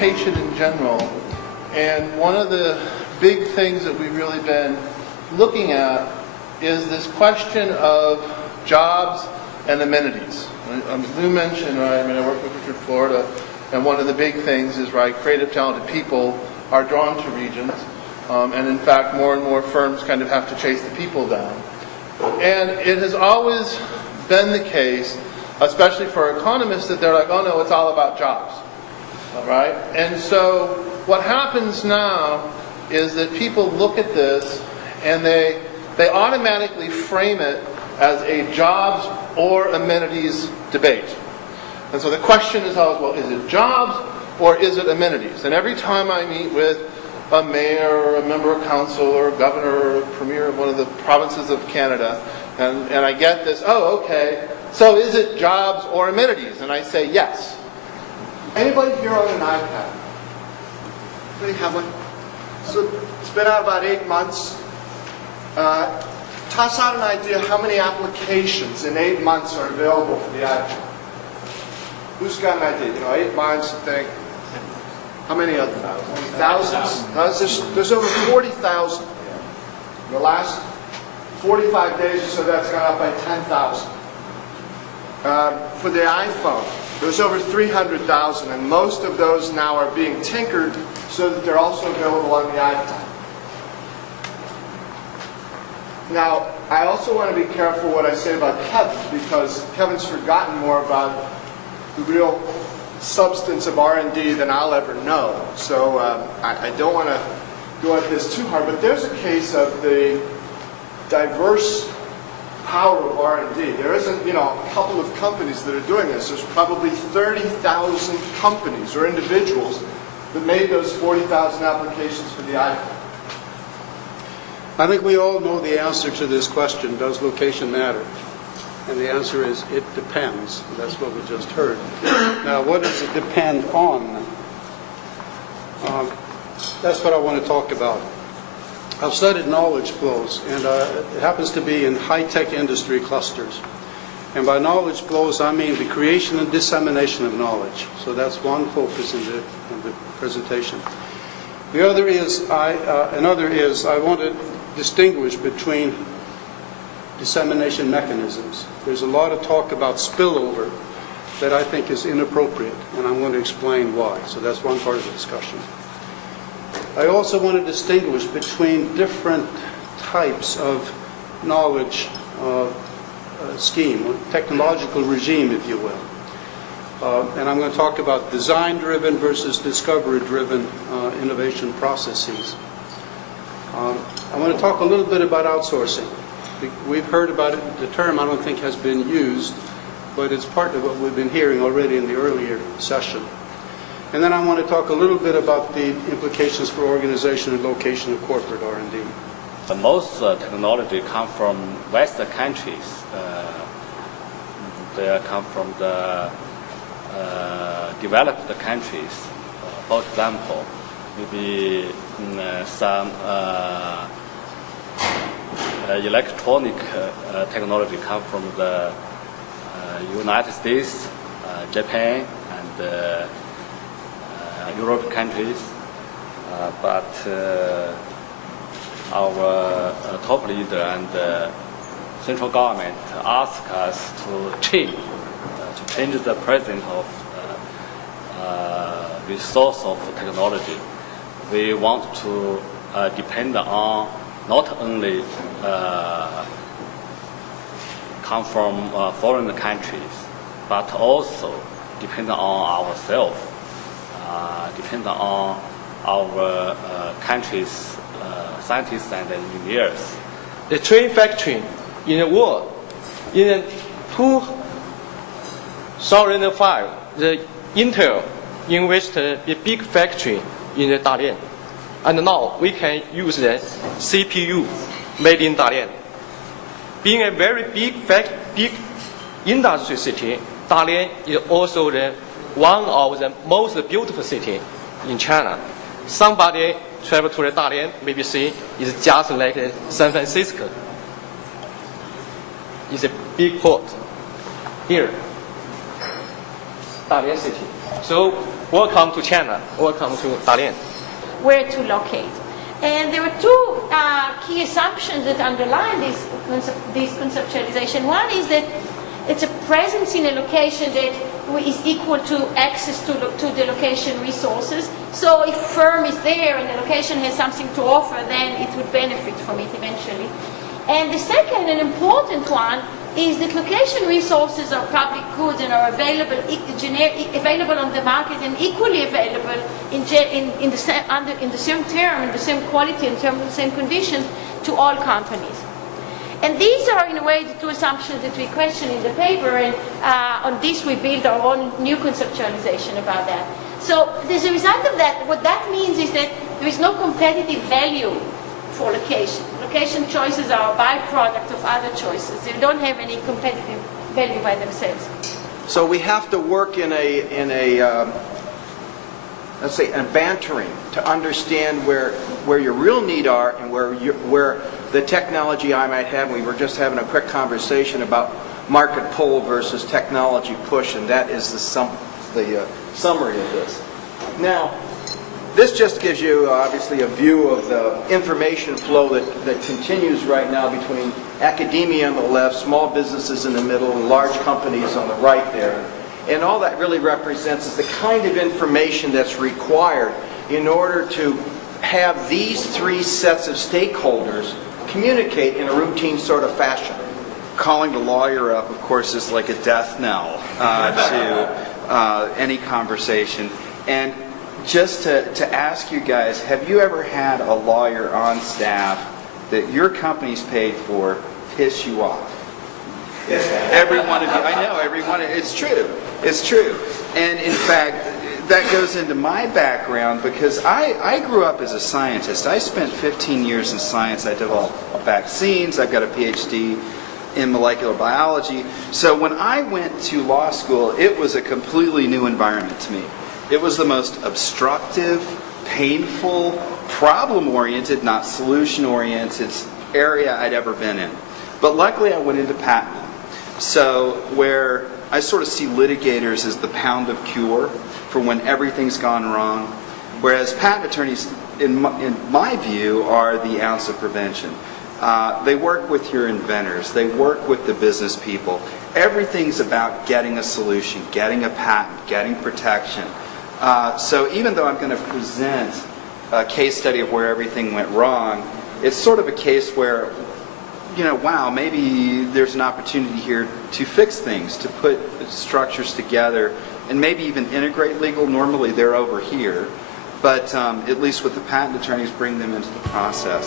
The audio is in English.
location in general. And one of the big things that we've really been looking at is this question of jobs and amenities. Lou mentioned, right, I work with Richard Florida, and one of the big things is, right, creative, talented people are drawn to regions. And in fact, more and more firms kind of have to chase the people down. And it has always been the case, especially for economists, that they're like, oh no, it's all about jobs. All right? And so what happens now is that people look at this and they automatically frame it as a jobs or amenities debate. And so the question is always, well, is it jobs or is it amenities? And every time I meet with a mayor or a member of council or a governor or a premier of one of the provinces of Canada, and I get this, oh, okay, so is it jobs or amenities? And I say yes. Anybody here on an iPad? Anybody have one? So it's been out about 8 months. Toss out an idea how many applications in 8 months are available for the iPad. Who's got an idea? 8 months, think. How many of them? Thousands? There's over 40,000. In the last 45 days or so, that's gone up by 10,000. For the iPhone, there's over 300,000, and most of those now are being tinkered so that they're also available on the iPad. Now, I also want to be careful what I say about Kevin, because Kevin's forgotten more about the real substance of R&D than I'll ever know. So I don't want to go at this too hard, but there's a case of the diverse power of R&D. There isn't, a couple of companies that are doing this. There's probably 30,000 companies or individuals that made those 40,000 applications for the iPhone. I think we all know the answer to this question, does location matter? And the answer is, it depends. That's what we just heard. Now, what does it depend on? That's what I want to talk about. I've studied knowledge flows, and it happens to be in high-tech industry clusters. And by knowledge flows, I mean the creation and dissemination of knowledge. So that's one focus in the presentation. The other is, I want to distinguish between dissemination mechanisms. There's a lot of talk about spillover that I think is inappropriate, and I'm going to explain why. So that's one part of the discussion. I also want to distinguish between different types of knowledge scheme, or technological regime, if you will. And I'm going to talk about design-driven versus discovery-driven innovation processes. I want to talk a little bit about outsourcing. We've heard about it. The term I don't think has been used, but it's part of what we've been hearing already in the earlier session. And then I want to talk a little bit about the implications for organization and location of corporate R&D. Most technology come from Western countries. They come from the developed countries. For example, maybe some electronic technology come from the United States, Japan, and European countries. But our top leader and central government ask us to change the present of resource of technology. We want to depend on not only come from foreign countries, but also depend on ourselves, depend on our country's scientists and engineers. The train factory in the world, in 2005, the Intel invested a big factory in Dalian. And now we can use the CPU made in Dalian. Being a very big industry city, Dalian is also one of the most beautiful cities in China. Somebody travel to the Dalian, maybe see it's just like San Francisco. It's a big port here, Dalian city. So welcome to China, welcome to Dalian. Where to locate. And there were two key assumptions that underline this conceptualization. One is that it's a presence in a location that is equal to access to the location resources. So if firm is there and the location has something to offer, then it would benefit from it eventually. And the second and important one is that location resources are public goods and are available on the market and equally available in the same term, in the same quality, in terms of the same conditions to all companies. And these are, in a way, the two assumptions that we question in the paper, and on this we build our own new conceptualization about that. So as a result of that, what that means is that there is no competitive value for location. Location choices are a byproduct of other choices. They don't have any competitive value by themselves. So we have to work in a let's say, a bantering to understand where your real need are and where the technology I might have. We were just having a quick conversation about market pull versus technology push, and that is the summary of this. Now, this just gives you, obviously, a view of the information flow that continues right now between academia on the left, small businesses in the middle, and large companies on the right there. And all that really represents is the kind of information that's required in order to have these three sets of stakeholders communicate in a routine sort of fashion. Calling the lawyer up, of course, is like a death knell to any conversation. And just to ask you guys, have you ever had a lawyer on staff that your company's paid for piss you off? Every one of you. I know, every one of you. It's true. It's true. And in fact, that goes into my background because I grew up as a scientist. I spent 15 years in science. I developed vaccines. I've got a PhD in molecular biology. So when I went to law school, it was a completely new environment to me. It was the most obstructive, painful, problem-oriented, not solution-oriented area I'd ever been in. But luckily I went into patent. So where I sort of see litigators as the pound of cure for when everything's gone wrong, whereas patent attorneys, in my view, are the ounce of prevention. They work with your inventors. They work with the business people. Everything's about getting a solution, getting a patent, getting protection. So even though I'm going to present a case study of where everything went wrong, it's sort of a case where, you know, wow, maybe there's an opportunity here to fix things, to put structures together, and maybe even integrate legal. Normally they're over here, but at least with the patent attorneys, bring them into the process.